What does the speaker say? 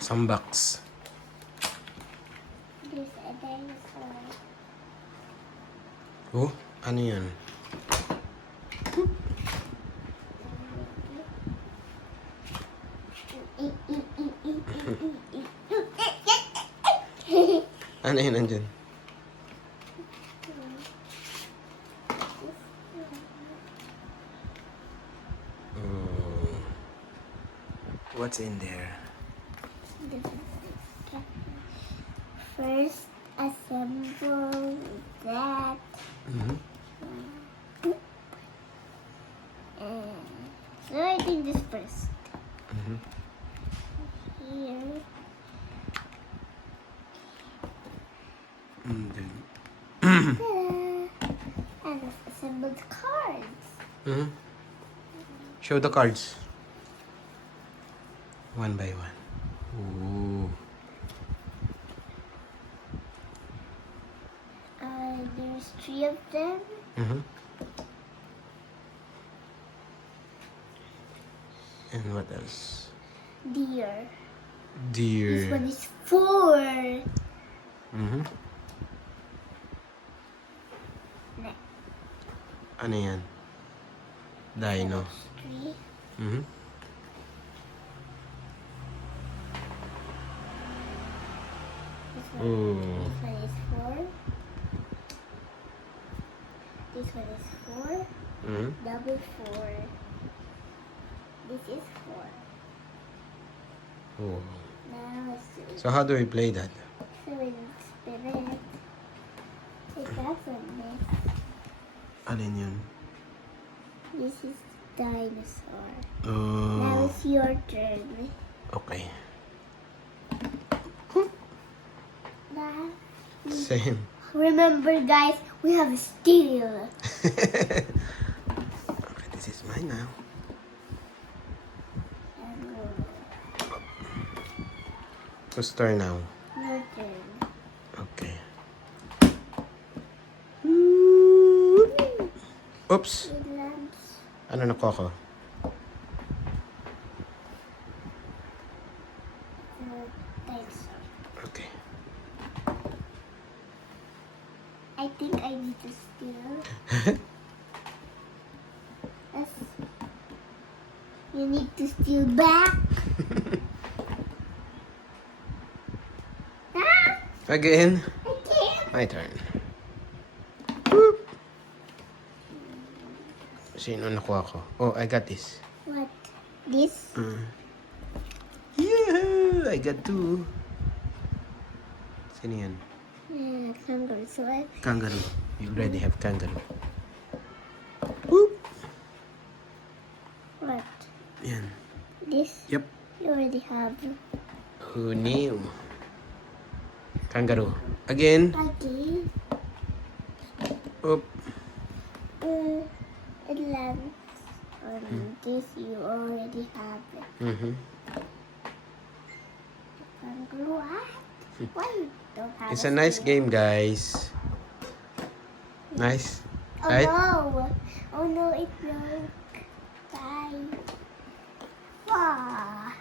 Some box. There's a dinosaur. Oh, ano yan? Ano yun nandyan? What's in there? First, assemble that. So I think this first. Here. And then, And let's assemble the cards. show the cards. One by one. Ooh. There's 3 of them. And what else? Deer. Deer. This one is 4. Next. Ano yan? Dino. 3. Ooh. This one is 4. This one is 4. Double 4. This is 4. Oh. Now let's do it. So how do we play that? So we spin it. Take that from this. Alin yun? This is dinosaur. Oh. Now it's your turn. Okay. Now, Same. remember guys, we have steel. Okay, this is mine now. Whose turn now? Your turn. Okay. Oops. It lands. Ano nakuha ko? Dinosaur. Okay. I think I need to steal. Yes. You need to steal back. Again. I can't. My turn. Sino nakuha ko? Oh, I got this. What? This? Yeah, I got 2. Sino yan? Kangaroo. So Kangaroo. You already have kangaroo. Whoop. what? Yan. This? Yep. You already have. Who knew? Kangaroo. Again. Okay. Oop. It lands on this. You already have it. Kangaroo. Why you don't have It's a nice steal? game, guys. Nice. Oh Right? no! Oh no, it broke. Bye. Wow.